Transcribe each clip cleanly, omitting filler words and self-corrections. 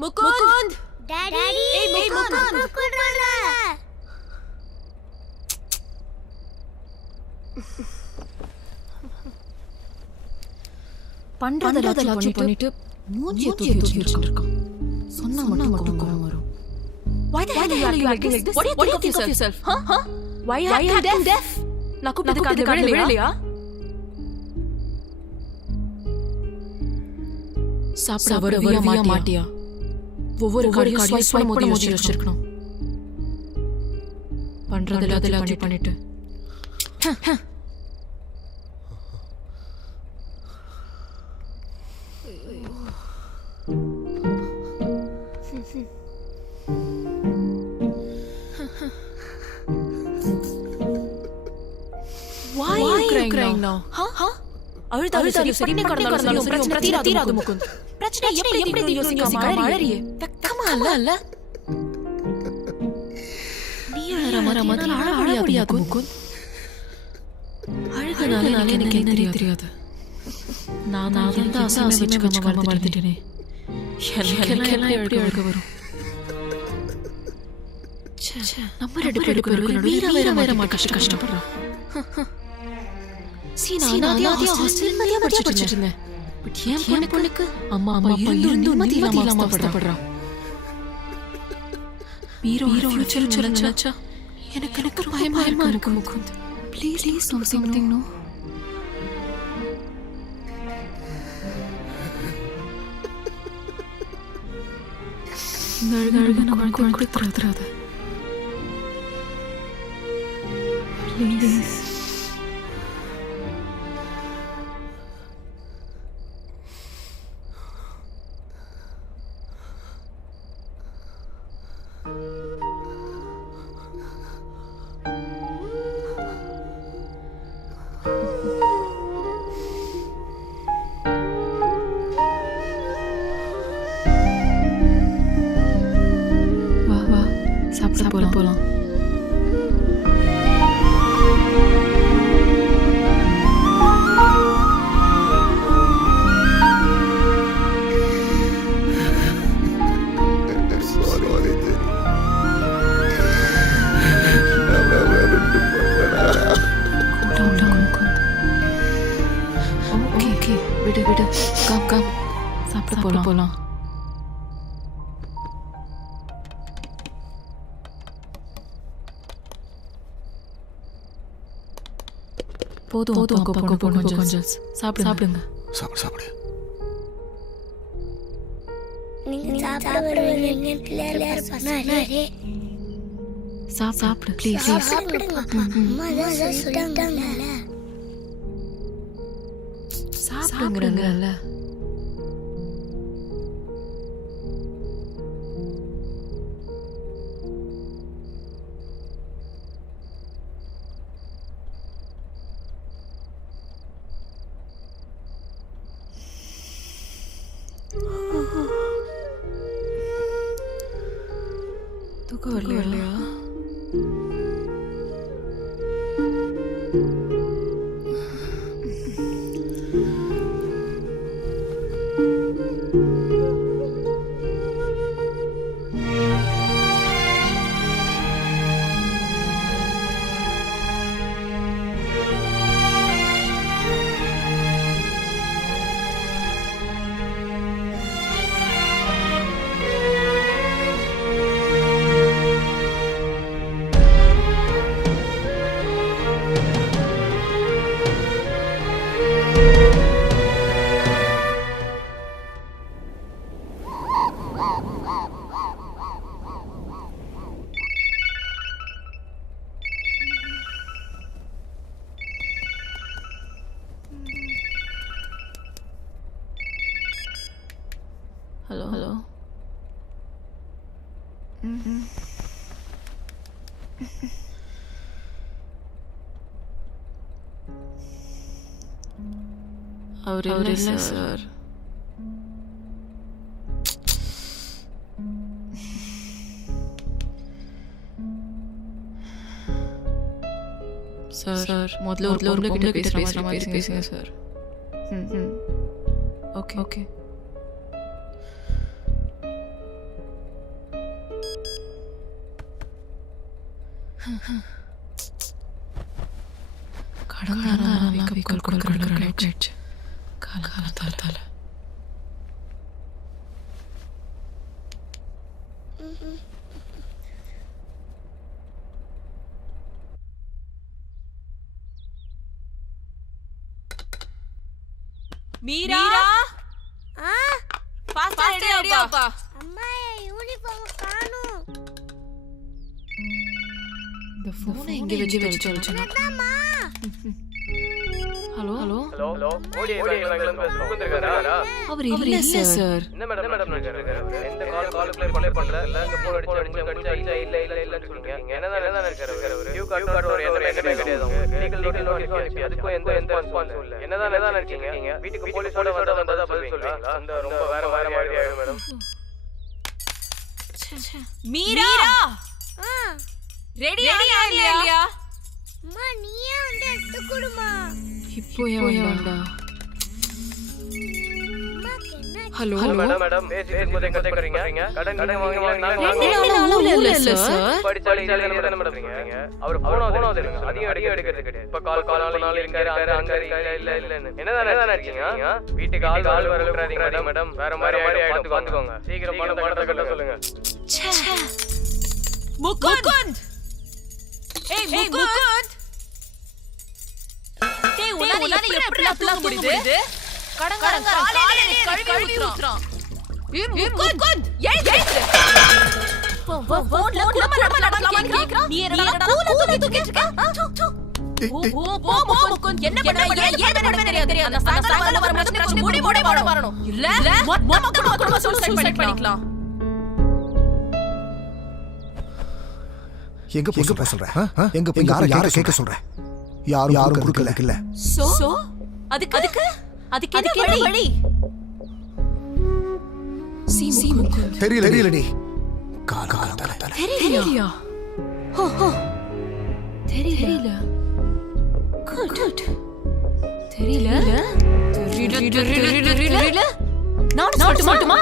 Mukund daddy ஏய் முகுந்த் கூப்பிடுறாங்க. பண்றதெல்லாம் பண்ணிட்டு மூஞ்சியை தூக்கி வச்சிருக்கான். சொன்னா மட்டும் கோவம் வரும். Why the hell are you acting like this? What do you think of yourself? Huh? Why are you acting deaf? நான் கூப்பிட்டதுக்கு விழலையா? சாப்பிட வருவியா மாட்டியா? ஒவ்வொரு காரியம் ஸ்வைப் பண்ண மோதி வச்சிருக்கணும். பண்றதெல்லாம் பண்ணிட்டு Why are you crying now? அழுதாலும் சரி பண்ணி கடந்தாலும் சரி பிரச்சனை தீராது முகுந்த். பிரச்சனை எப்படி யோசிக்காம அழறியே? வெக்கமா இல்ல? நீ அழற மாதிரி அழ முடியாது முகுந்த். அழுகனால எனக்கு என்ன தெரியாது. நான் தான் அசிங்கமா வளர்ந்துட்டேனே. எனக்கெல்லாம் எப்படி அழுக வரும்? நம்ம ரெண்டு பேருக்கு வேற கஷ்டப்படுறோம். நான் ஹாஸ்டல்ல படிச்சிட்டு இருந்தேன். பட் என் பொண்ணுக்கு அம்மா இருந்தும் நிம்மதி இல்லாம கஷ்டப்படுறா. ஹீரோ ஃபியூச்சர் நினைச்சா எனக்கு பயமா இருக்கு முகுந்த். Please something no. நழுக நம்ம கொடுத்துறாத ப்ளீஸ். வா சாப்பிட போலாம். விடு கம் சாப்பிட போலாம். போதும் கொஞ்சம் சாப்பிடுங்க. சாப்பிடு. நீங்க சாப்பிடுவீங்க கிளியர் பண்ணாரே. சாப்பிடு ப்ளீஸ். அம்மா தான் சொல்லிட்டாங்கல. சாப்பிடுங்கறல. தூக்கம் வரலையா? ஹலோ. அவர் இல்லை சார். சார் முதல்ல ஒரு பொண்ணு கிட்ட பேசுற மாதிரி பேசுங்க சார். ஓகே காலத்தால மீரா ஆ ஃபாஸ்டா ரெடி ஆப்பா. அம்மா யூனிஃபார்ம் காணோம். இந்த போனை எங்க வச்சு அம்மா ஹலோ ஓடி பேங்க்ல வந்திருக்காரா? அவர் இல்ல சார். என்ன மேடம் இருக்காரு? எந்த காலுக்குள்ள ரிப்ளை பண்ணல. இல்ல இங்க போன் அடிச்சு இல்ல சொல்றீங்க. என்னதான் இருக்காரு அவரு? கியூ கார்டு ஒரு என்ன கிடையாது. லீகல் நோட்டீஸ் அதுக்கு எந்த ரெஸ்பான்ஸும் இல்ல. என்னதான் இருக்கீங்க? வீட்டுக்கு போலீஸோட வந்தா பதில் சொல்றீங்களா? அந்த ரொம்ப வேற மாதிரி ஆயிடும் மேடம். மீரா ரெடி ஆகலையா? அம்மா நீயே வந்து எடுத்து கொடுமா. இப்போ ஏன்டா? அம்மாக்கு என்ன ஹலோ மேடம் பேசிட்டு கத்துக்கறீங்க. கடன் வாங்குவீங்களா? நான் இல்ல சார். படிச்சாலே என்ன மேடம் இருக்கீங்க? அவர் போனது அதிகம் எடுக்கிறது கிடையாது. இப்ப கால் இருக்காரு அங்க இல்லன்னு. என்னதான் இருக்கீங்க? வீட்டுக்கு ஆள் வர விட்டுறாதீங்க மேடம். வேற மாதிரி பாத்துக்கோங்க. சீக்கிரம் பணத்தை கட்ட சொல்லுங்க. முகுந்த் ஏய் முகுந்த் டேய் உன்னால எப்படி தூங்க முடியுது? கடங்காரன் காலையில கழுவி ஊத்துறான். ஏய் முகுந்த் எழுந்து போன்ல குடும்பம் நடக்கலாம்னு கேக்குறான். நீ என்னடா கூல தூக்கிட்டு இருக்க? போ முகுந்த் என்ன பண்ற? ஏன் தெரியாது. அந்த சாங்கல வரும்போது பிரச்சனை முடிவோட வரணும். இல்ல மொத்த குடும்பம் சூசைட் பண்ணிக்கலாம். எங்க போக சொல்ற? எங்க யாரை கேட்க சொல்ற? யாரும் கொடுக்கல இல்ல. சோ அதுக்கு என்ன வழி? சி முகுந்த் தெரியலடி. காலத்தால தெரியலையா? ஹோ தெரியல. குட் தெரியல. நான் சொல்லட்டுமா?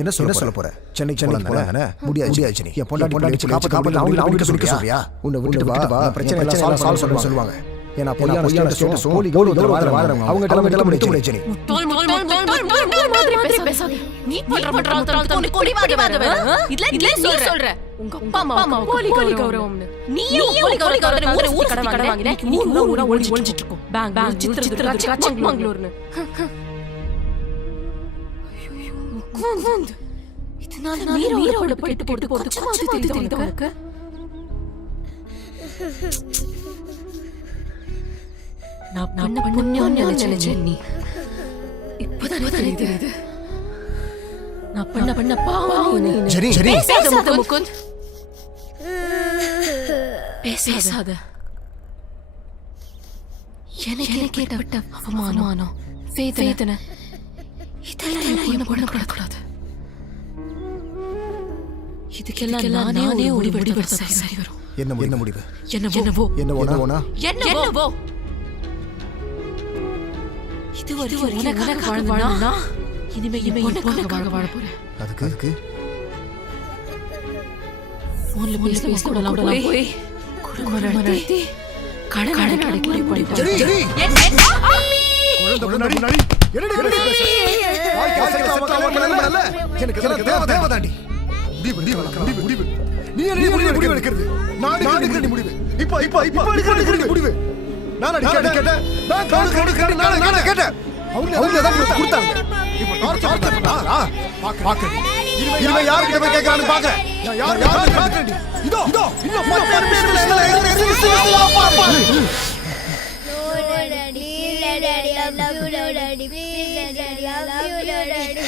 என்ன சொல்ல போற? சென்னைக்கு போறானே முடியாது. நீ என் பொண்டாட்டி காப்பாத்த அவங்க சொல்றியா? உன்னை விட்டு வா, பிரச்சனை எல்லாம் சால்வ் சொல்லுவாங்க. ஏன்னா பொய்யான ஸ்டேட்டஸ் போலி கௌரவ வாதறவங்க அவங்க தலைமையில முடிச்சு நீ மாதிரி பேசாத. நீ பண்ற உனக்கு கொடிவாதவ. இல்ல நீ சொல்ற உங்க அப்பா அம்மா போலி கௌரவம்னு. நீயே போலி கௌரவம் ஊர் கடன் வாங்கின. நீ ஊரா ஒளிஞ்சிட்டு இருக்கோம். பேங்க் சித்ரதுர்கா செக்மங்களூர்னு. இதனால மீரோட போட்டு கொச்சமா தெரியுது உனக்கு. நான் புண்ணியம் நினைச்சேன். நீ இப்பதான் தெரியுது. நான் பண்ண பாவம் நீ. சரி பேசாத முகுந்த். பேசாத. எனக்கு கேட்ட அவமானம் வேதனை இதெல்லாம் என்ன பண்ணக்கூடாது. இதுக்கெல்லாம் நானே முடிவெடுத்து சரி வரும். என்ன முடிவு? என்னவோ இது உனக்காக வாழ்ந்தா இனிமே உனக்காக வாழ போறேன். அதுக்கு போன்ல பேச கூட போய் குடும்பம் நடத்தி கடன் அடைக்கடி போய் தேவதாண்டி முடிவு. நீ முடிவு எடுக்கிறது. நாடு முடிவு. இப்ப முடிவு. நான் கேட்டேன். நான் கேட்டேன். அவங்க தான் கொடுத்தாங்க. இப்போ டார்ச்சர் பாக்க. இனிமே யார்கிட்ட போய் கேட்கறான்னு பாக்குறேன். யார் பாக்குறேன். இதோ இன்னும் 10 நிமிஷத்துல பாப்பா. Daddy, I love you, Daddy. Please, Daddy, I love you, Daddy.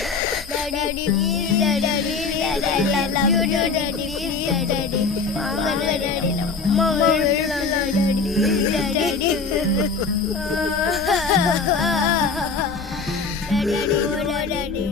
Daddy, please, Daddy, I love you, Daddy. Please, Daddy. Mama, Daddy, Mama, Daddy, Daddy. Daddy, Daddy.